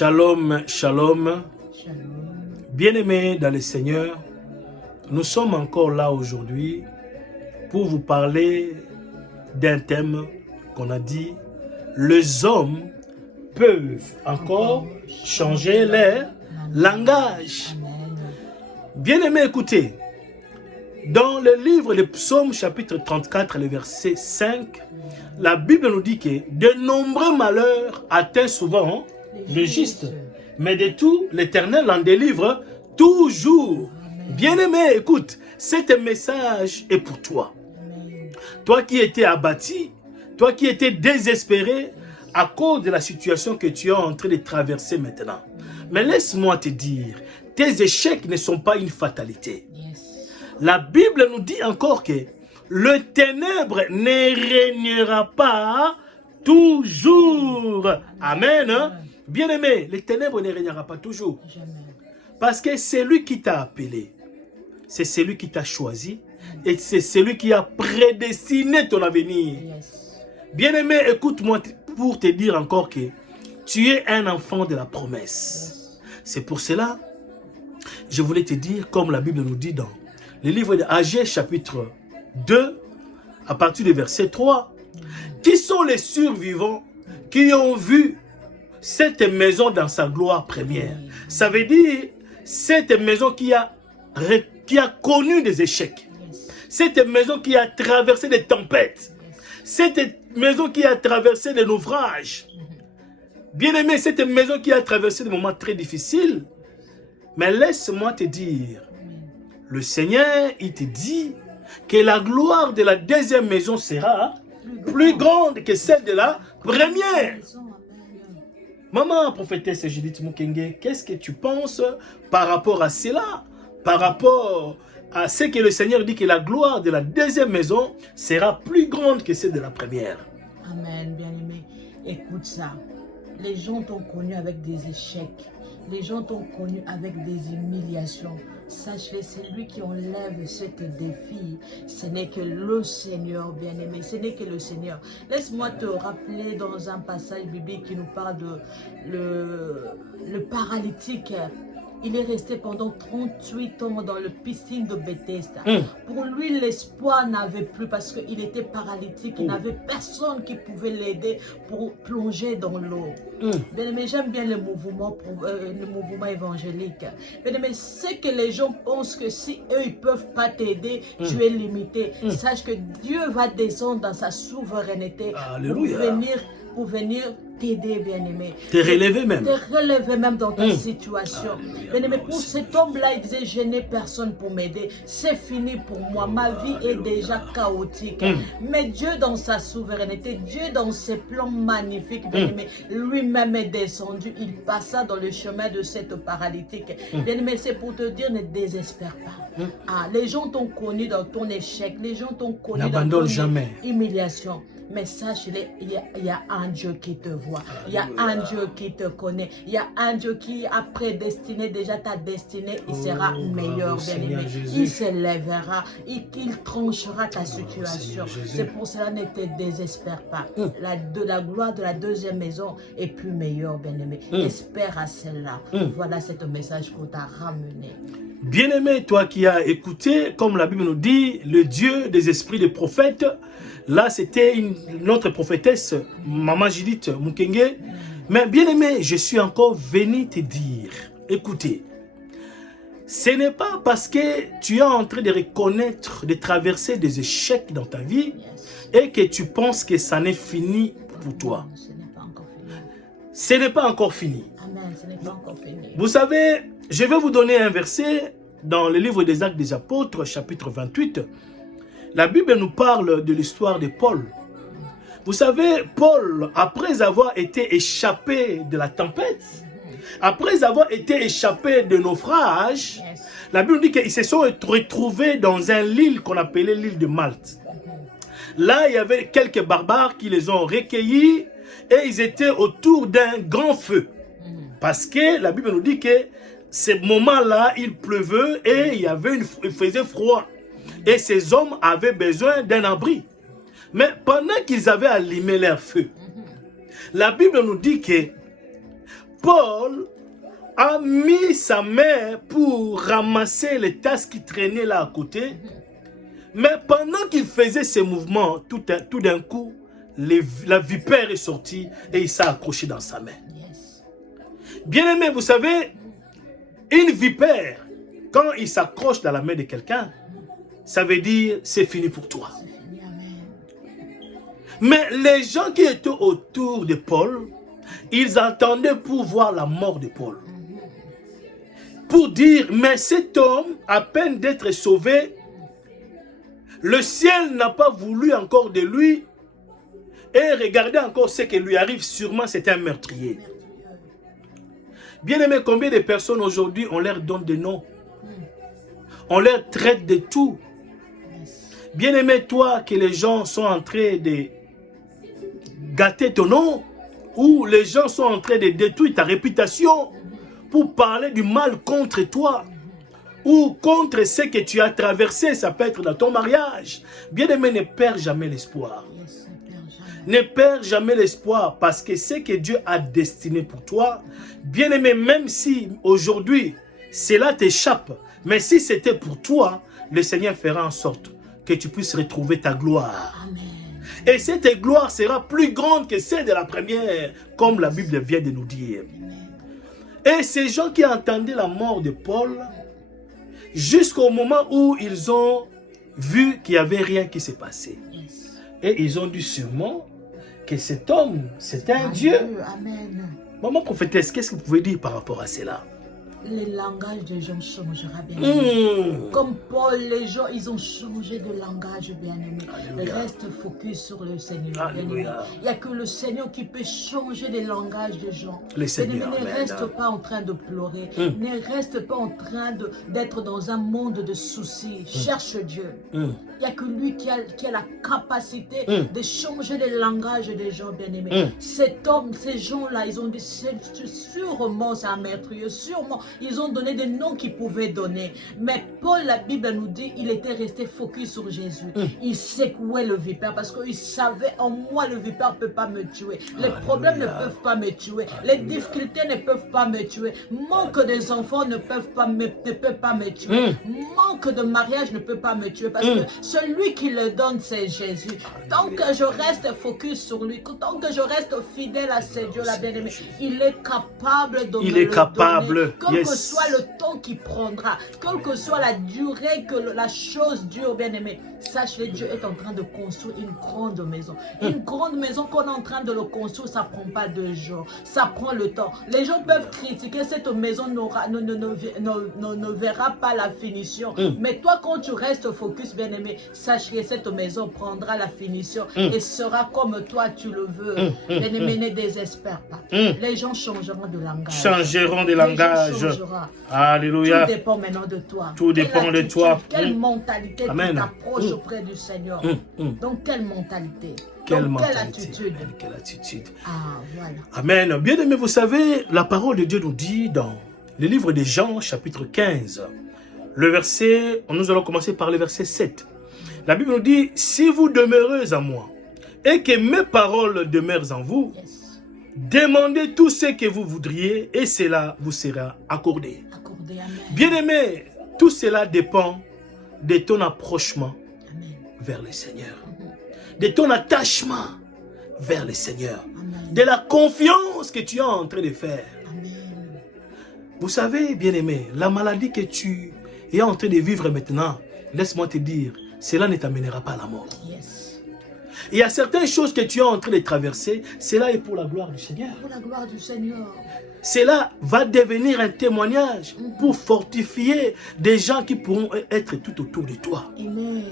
Shalom, shalom. Shalom. Bien-aimés dans le Seigneur, nous sommes encore là aujourd'hui pour vous parler d'un thème qu'on a dit, les hommes peuvent encore changer leur langage. Bien-aimés, écoutez, dans le livre de Psaumes chapitre 34, le verset 5, la Bible nous dit que de nombreux malheurs atteignent souvent le juste, mais de tout, l'Éternel en délivre toujours. Bien-aimé, écoute, cet message est pour toi. Toi qui étais abattu, toi qui étais désespéré à cause de la situation que tu es en train de traverser maintenant. Mais laisse-moi te dire, tes échecs ne sont pas une fatalité. La Bible nous dit encore que le ténèbre ne régnera pas toujours. Amen. Bien-aimé, le ténèbre ne régnera pas toujours. Parce que c'est lui qui t'a appelé. C'est celui qui t'a choisi. Et c'est celui qui a prédestiné ton avenir. Bien-aimé, écoute-moi pour te dire encore que tu es un enfant de la promesse. C'est pour cela, je voulais te dire, comme la Bible nous dit dans le livre d'Agé chapitre 2, à partir du verset 3, qui sont les survivants qui ont vu cette maison dans sa gloire première. Ça veut dire, cette maison qui a connu des échecs. Cette maison qui a traversé des tempêtes. Cette maison qui a traversé des naufrages. Bien-aimé, cette maison qui a traversé des moments très difficiles. Mais laisse-moi te dire, le Seigneur, il te dit que la gloire de la deuxième maison sera plus grande que celle de la première. Maman prophétesse Judith Mukenge, qu'est-ce que tu penses par rapport à cela? Par rapport à ce que le Seigneur dit que la gloire de la deuxième maison sera plus grande que celle de la première. Amen, bien-aimé. Écoute ça. Les gens t'ont connu avec des échecs. Les gens t'ont connu avec des humiliations. Sache-le, c'est lui qui enlève ce défi. Ce n'est que le Seigneur, bien-aimé. Ce n'est que le Seigneur. Laisse-moi te rappeler dans un passage biblique qui nous parle de le paralytique. Il est resté pendant 38 ans dans le piscine de Bethesda. Pour lui, l'espoir n'avait plus parce qu'il était paralytique. Il n'avait personne qui pouvait l'aider pour plonger dans l'eau. Mais j'aime bien le mouvement évangélique. Mais c'est que les gens pensent que si eux, ils ne peuvent pas t'aider, tu es limité. Sache que Dieu va descendre dans sa souveraineté pour venir t'aider, bien-aimé. Te relever même. Te relever même dans ta situation. Bien-aimé, pour cet homme-là, il disait, je n'ai personne pour m'aider. C'est fini pour moi. Ma vie est déjà chaotique. Mais Dieu, dans sa souveraineté, Dieu, dans ses plans magnifiques, bien-aimé, lui-même est descendu. Il passa dans le chemin de cette paralytique. Bien-aimé, c'est pour te dire, ne désespère pas. Les gens t'ont connu dans ton échec. Les gens t'ont connu dans ton humiliation. Mais sache-le, il y a un Dieu qui te voit. Il y a un Dieu qui te connaît. Il y a un Dieu qui a prédestiné déjà ta destinée. Il sera meilleur, bien-aimé. Il se lèvera. Il tranchera ta situation. C'est pour cela, ne te désespère pas. La gloire de la deuxième maison est plus meilleure, bien-aimé. Espère à celle-là. Voilà ce message qu'on t'a ramené. Bien-aimé, toi qui as écouté, comme la Bible nous dit, le Dieu des esprits des prophètes. Là, c'était notre prophétesse, Maman Judith Mukenge. Mais bien-aimé, je suis encore venu te dire, écoutez, ce n'est pas parce que tu es en train de reconnaître, de traverser des échecs dans ta vie et que tu penses que ça n'est fini pour toi. Ce n'est pas encore fini. Amen, ce n'est pas encore fini. Vous savez, je vais vous donner un verset dans le livre des Actes des Apôtres, chapitre 28. La Bible nous parle de l'histoire de Paul. Vous savez, Paul, après avoir été échappé de la tempête, après avoir été échappé de naufrage, la Bible dit qu'ils se sont retrouvés dans un île qu'on appelait l'île de Malte. Là, il y avait quelques barbares qui les ont recueillis et ils étaient autour d'un grand feu. Parce que la Bible nous dit que ce moment-là, il pleuvait et il faisait froid. Et ces hommes avaient besoin d'un abri. Mais pendant qu'ils avaient allumé leur feu, la Bible nous dit que Paul a mis sa main pour ramasser les tasses qui traînaient là à côté. Mais pendant qu'il faisait ces mouvements, tout d'un coup, la vipère est sortie et il s'est accroché dans sa main. Bien aimé, vous savez, une vipère, quand il s'accroche dans la main de quelqu'un, ça veut dire c'est fini pour toi. Mais les gens qui étaient autour de Paul, ils attendaient pour voir la mort de Paul. Pour dire, mais cet homme, à peine d'être sauvé, le ciel n'a pas voulu encore de lui. Et regardez encore ce qui lui arrive, sûrement c'est un meurtrier. Bien aimé, combien de personnes aujourd'hui, on leur donne des noms. On leur traite de tout. Bien aimé, toi, que les gens sont en train de gâter ton nom, ou les gens sont en train de détruire ta réputation pour parler du mal contre toi, ou contre ce que tu as traversé, ça peut être dans ton mariage. Bien aimé, ne perds jamais l'espoir. Ne perds jamais l'espoir parce que ce que Dieu a destiné pour toi, bien aimé, même si aujourd'hui cela t'échappe, mais si c'était pour toi, le Seigneur fera en sorte que tu puisses retrouver ta gloire. Amen. Et cette gloire sera plus grande que celle de la première, comme la Bible vient de nous dire. Et ces gens qui entendaient la mort de Paul, jusqu'au moment où ils ont vu qu'il n'y avait rien qui s'est passé. Et ils ont dit sûrement que cet homme, c'était un Dieu. Amen. Maman prophétesse, qu'est-ce que vous pouvez dire par rapport à cela? Le langage des gens changera bien. Comme Paul, les gens, ils ont changé de langage, bien-aimé. Reste focus sur le Seigneur. Il n'y a que le Seigneur qui peut changer le langage des gens. Ne reste pas en train de pleurer. Ne reste pas en train d'être dans un monde de soucis. Cherche Dieu. Il n'y a que lui qui a la capacité de changer le langage des gens, bien-aimés. Cet homme, ces gens-là, ils ont dit, sûrement c'est un meurtrier, sûrement. Ils ont donné des noms qu'ils pouvaient donner. Mais Paul, la Bible nous dit, il était resté focus sur Jésus. Il secouait le vipère parce qu'il savait, en moi, le vipère ne peut pas me tuer. Les problèmes ne peuvent pas me tuer. Les difficultés ne peuvent pas me tuer. Manque des enfants ne peut pas me tuer. Manque de mariage ne peut pas me tuer. Parce que celui qui le donne, c'est Jésus. Tant que je reste focus sur lui, tant que je reste fidèle à ce Dieu-là, bien-aimé, il est capable de me le donner. Quel que soit le temps qu'il prendra, quelle que soit la durée que la chose dure, bien-aimé, sache-le, Dieu est en train de construire une grande maison. Une grande maison qu'on est en train de le construire, ça ne prend pas 2 jours, ça prend le temps. Les gens peuvent critiquer, cette maison ne verra pas la finition. Mais toi, quand tu restes focus, bien-aimé, sache que cette maison prendra la finition et sera comme toi tu le veux. Bien-aimé, ne désespère pas. Les gens changeront de langage. Changeront de langage. Alléluia. Tout dépend maintenant de toi. Tout dépend de toi. Quelle mentalité tu t'approches auprès du Seigneur. Donc, quelle mentalité? Quelle attitude? Quelle attitude? Ah, voilà. Amen. Bien aimé, vous savez, la parole de Dieu nous dit dans le livre de Jean, chapitre 15, le verset, nous allons commencer par le verset 7. La Bible nous dit, si vous demeurez en moi et que mes paroles demeurent en vous, demandez tout ce que vous voudriez et cela vous sera accordé. Bien aimé, tout cela dépend de ton approchement vers le Seigneur, de ton attachement vers le Seigneur, de la confiance que tu es en train de faire. Vous savez, bien aimé, la maladie que tu es en train de vivre maintenant, laisse-moi te dire, cela ne t'amènera pas à la mort. Il y a certaines choses que tu es en train de traverser, cela est pour la gloire du Seigneur. Pour la gloire du Seigneur. Cela va devenir un témoignage pour fortifier des gens qui pourront être tout autour de toi. Amen.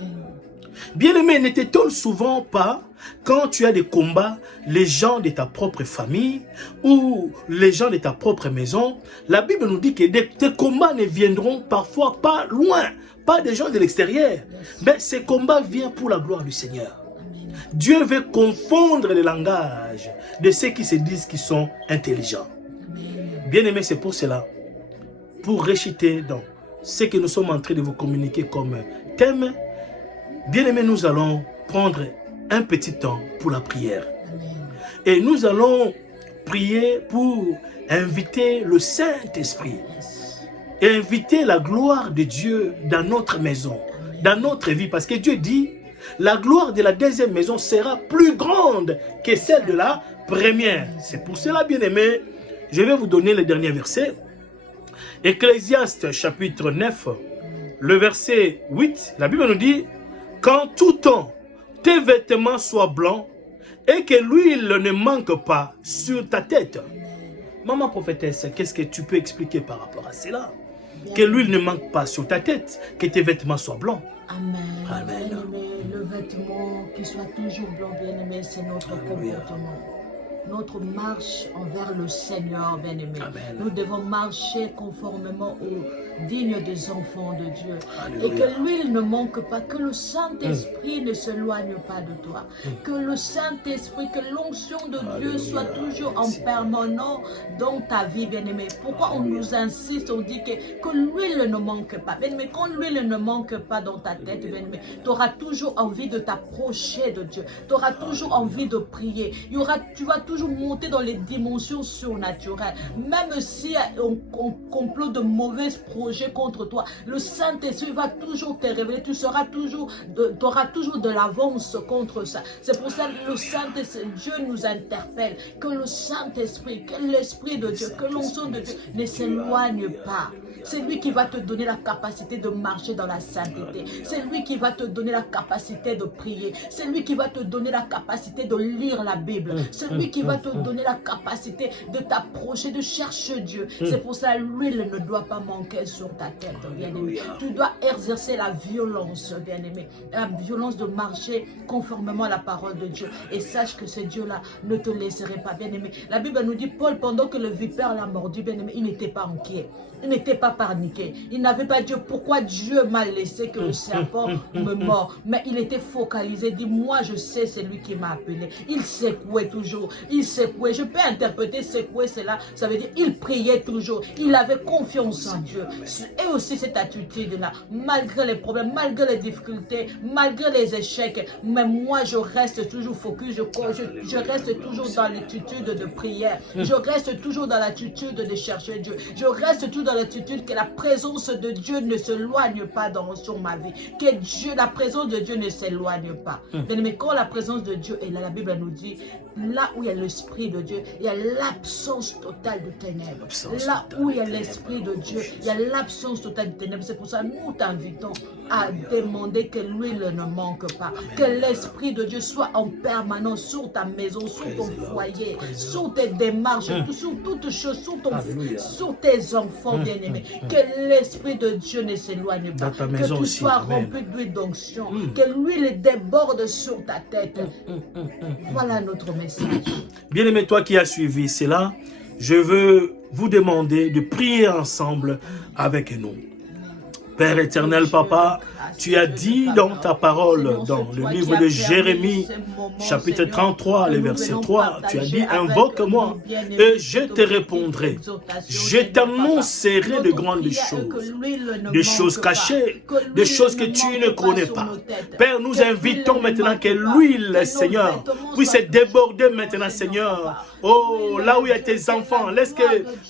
Bien-aimé, ne t'étonne souvent pas quand tu as des combats, les gens de ta propre famille ou les gens de ta propre maison. La Bible nous dit que tes combats ne viendront parfois pas loin, pas des gens de l'extérieur. Mais ces combats viennent pour la gloire du Seigneur. Dieu veut confondre les langages de ceux qui se disent qu'ils sont intelligents. Bien-aimé, c'est pour cela, pour réciter dans ce que nous sommes en train de vous communiquer comme thème, bien-aimé, nous allons prendre un petit temps pour la prière. Et nous allons prier pour inviter le Saint-Esprit. Et inviter la gloire de Dieu dans notre maison, dans notre vie. Parce que Dieu dit, la gloire de la deuxième maison sera plus grande que celle de la première. C'est pour cela, bien-aimés, je vais vous donner le dernier verset. Ecclésiaste chapitre 9, le verset 8, la Bible nous dit, « Qu'en tout temps, tes vêtements soient blancs et que l'huile ne manque pas sur ta tête. » Maman prophétesse, qu'est-ce que tu peux expliquer par rapport à cela? Que l'huile ne manque pas sur ta tête, que tes vêtements soient blancs. Amen. Amen. Bien-aimé, le vêtement qui soit toujours blanc, bien-aimé, c'est notre comportement. Notre marche envers le Seigneur, bien-aimé. Nous devons marcher conformément aux dignes des enfants de Dieu. Alléluia. Et que l'huile ne manque pas, que le Saint-Esprit ne s'éloigne pas de toi. Que le Saint-Esprit, que l'onction de Dieu soit toujours en permanent dans ta vie, bien-aimé. Pourquoi on nous insiste, on dit que l'huile ne manque pas. Bien-aimé, quand l'huile ne manque pas dans ta tête, bien-aimé, tu auras toujours envie de t'approcher de Dieu. Tu auras toujours envie de prier. Tu vas toujours monter dans les dimensions surnaturelles. Même si on complot de mauvais projets contre toi, le Saint-Esprit va toujours te révéler. Tu auras toujours de l'avance contre ça. C'est pour ça que le Saint-Esprit, Dieu nous interpelle. Que le Saint-Esprit, que l'Esprit de Dieu, que l'onction de Dieu ne s'éloigne pas. C'est lui qui va te donner la capacité de marcher dans la sainteté. C'est lui qui va te donner la capacité de prier. C'est lui qui va te donner la capacité de lire la Bible. C'est lui qui va te donner la capacité de t'approcher, de chercher Dieu. C'est pour ça que l'huile ne doit pas manquer sur ta tête, bien-aimé. Tu dois exercer la violence, bien-aimé. La violence de marcher conformément à la parole de Dieu. Et sache que ce Dieu-là ne te laisserait pas, bien-aimé. La Bible nous dit, Paul, pendant que le vipère l'a mordu, bien-aimé, il n'était pas inquiet. Il n'était pas paniqué. Il n'avait pas dit pourquoi Dieu m'a laissé que le serpent me mord. Mais il était focalisé. Il dit, moi je sais c'est lui qui m'a appelé. Il secouait toujours. Il secouait. Je peux interpréter secouer cela. Ça veut dire il priait toujours. Il avait confiance en Dieu. Et aussi cette attitude-là. Malgré les problèmes, malgré les difficultés, malgré les échecs. Mais moi je reste toujours focus. Je reste toujours dans l'attitude de prière. Je reste toujours dans l'attitude de chercher Dieu. Je reste toujours dans l'attitude que la présence de Dieu ne s'éloigne pas sur ma vie. Que Dieu, la présence de Dieu ne s'éloigne pas. Mais quand la présence de Dieu est là, la Bible nous dit, là où il y a l'Esprit de Dieu, il y a l'absence totale de ténèbres. Là où il y a l'Esprit de Dieu, il y a l'absence totale de ténèbres. C'est pour ça que nous t'invitons à demander que l'huile ne manque pas. Que l'Esprit de Dieu soit en permanence sur ta maison, sur ton foyer, sur tes démarches, sur toutes choses, sur tes enfants bien-aimés. Que l'Esprit de Dieu ne s'éloigne pas. Que tu sois rempli d'huile d'onction. Que l'huile déborde sur ta tête. Voilà notre message. Bien-aimé, toi qui as suivi cela, je veux vous demander de prier ensemble avec nous. Père éternel, Papa, tu as dit dans ta parole, dans le livre de Jérémie, chapitre 33, le verset 3, tu as dit, invoque-moi et je te répondrai. Je t'annoncerai de grandes choses, des choses cachées, des choses que tu ne connais pas. Père, nous invitons maintenant que l'huile, Seigneur, puisse déborder maintenant, Seigneur. Oh, là où il y a tes enfants, laisse que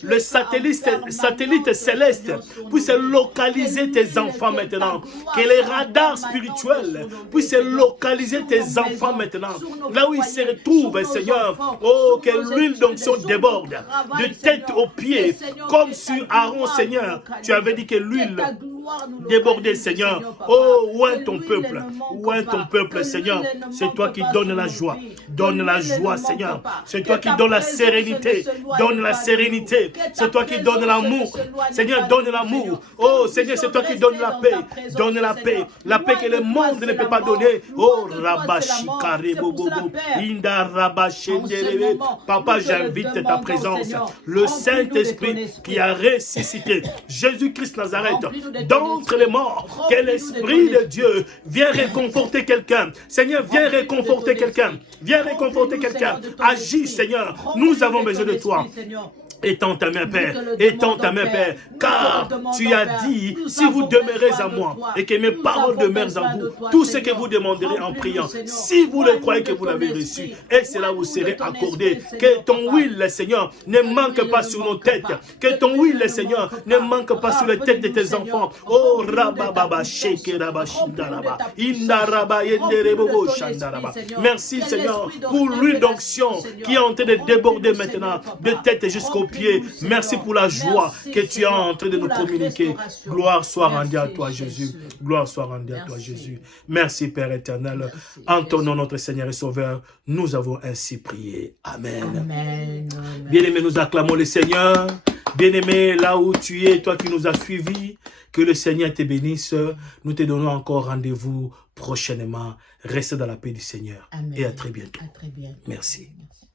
le satellite céleste puisse localiser tes enfants maintenant. Que les radars spirituels puissent localiser tes enfants maintenant. Là où ils se retrouvent, Seigneur. Oh, que l'huile d'onction déborde de tête aux pieds, comme sur Aaron, Seigneur. Tu avais dit que l'huile débordait, Seigneur. Oh, où est ton peuple? Où est ton peuple, Seigneur? C'est toi qui donnes la joie. Donne la joie, Seigneur. C'est toi qui donnes la sérénité. Donne la sérénité. C'est toi qui donnes l'amour. Seigneur, donne l'amour. Oh, Seigneur, c'est toi qui donnes la paix. Donne la paix. La paix que le monde ne peut pas donner. Oh, Rabashi Karebobo. Inda Rabashi. Papa, j'invite ta présence. Le Saint-Esprit qui a ressuscité Jésus-Christ Nazareth d'entre les morts. Que l'Esprit de Dieu vienne réconforter quelqu'un. Seigneur, viens réconforter quelqu'un. Viens réconforter quelqu'un. Agis, Seigneur. Nous avons besoin de toi. Étends ta main, Père, Nous te le étends ta demandons, main, Père, Père. car Nous te le demandons, tu as Père. dit, Nous si vous avons demeurez besoin à de moi toi. et que mes Nous paroles avons demeurent besoin en de vous, toi, tout ce que Seigneur. vous demanderez en Remplis-nous, priant, Seigneur. si vous le Remplis-nous croyez de que vous ton l'avez esprit. reçu, et cela vous Remplis-nous serez de ton accordé. esprit, Que Seigneur, ton Papa. huile, Seigneur, ne manque pas sur nos têtes. Que ton huile, Seigneur, ne manque pas sur les têtes de tes enfants. Oh, Rabababa, Sheke Raba, Shindaraba, Indaraba, Yenderebobo, Shandaraba. Merci, Seigneur, pour l'huile d'onction qui est en train de déborder maintenant, de tête jusqu'aux pieds. Merci pour la joie que tu es en train de nous communiquer. Gloire soit rendue à toi, Jésus. Gloire soit rendue à toi, Jésus. Merci, Père éternel. En ton nom, notre Seigneur et Sauveur, nous avons ainsi prié. Amen. Amen. Bien-aimés, nous acclamons le Seigneur. Bien-aimé, là où tu es, toi qui nous as suivis, que le Seigneur te bénisse. Nous te donnons encore rendez-vous prochainement. Reste dans la paix du Seigneur. Amen. Et à très bientôt. À très bientôt. Merci. Merci.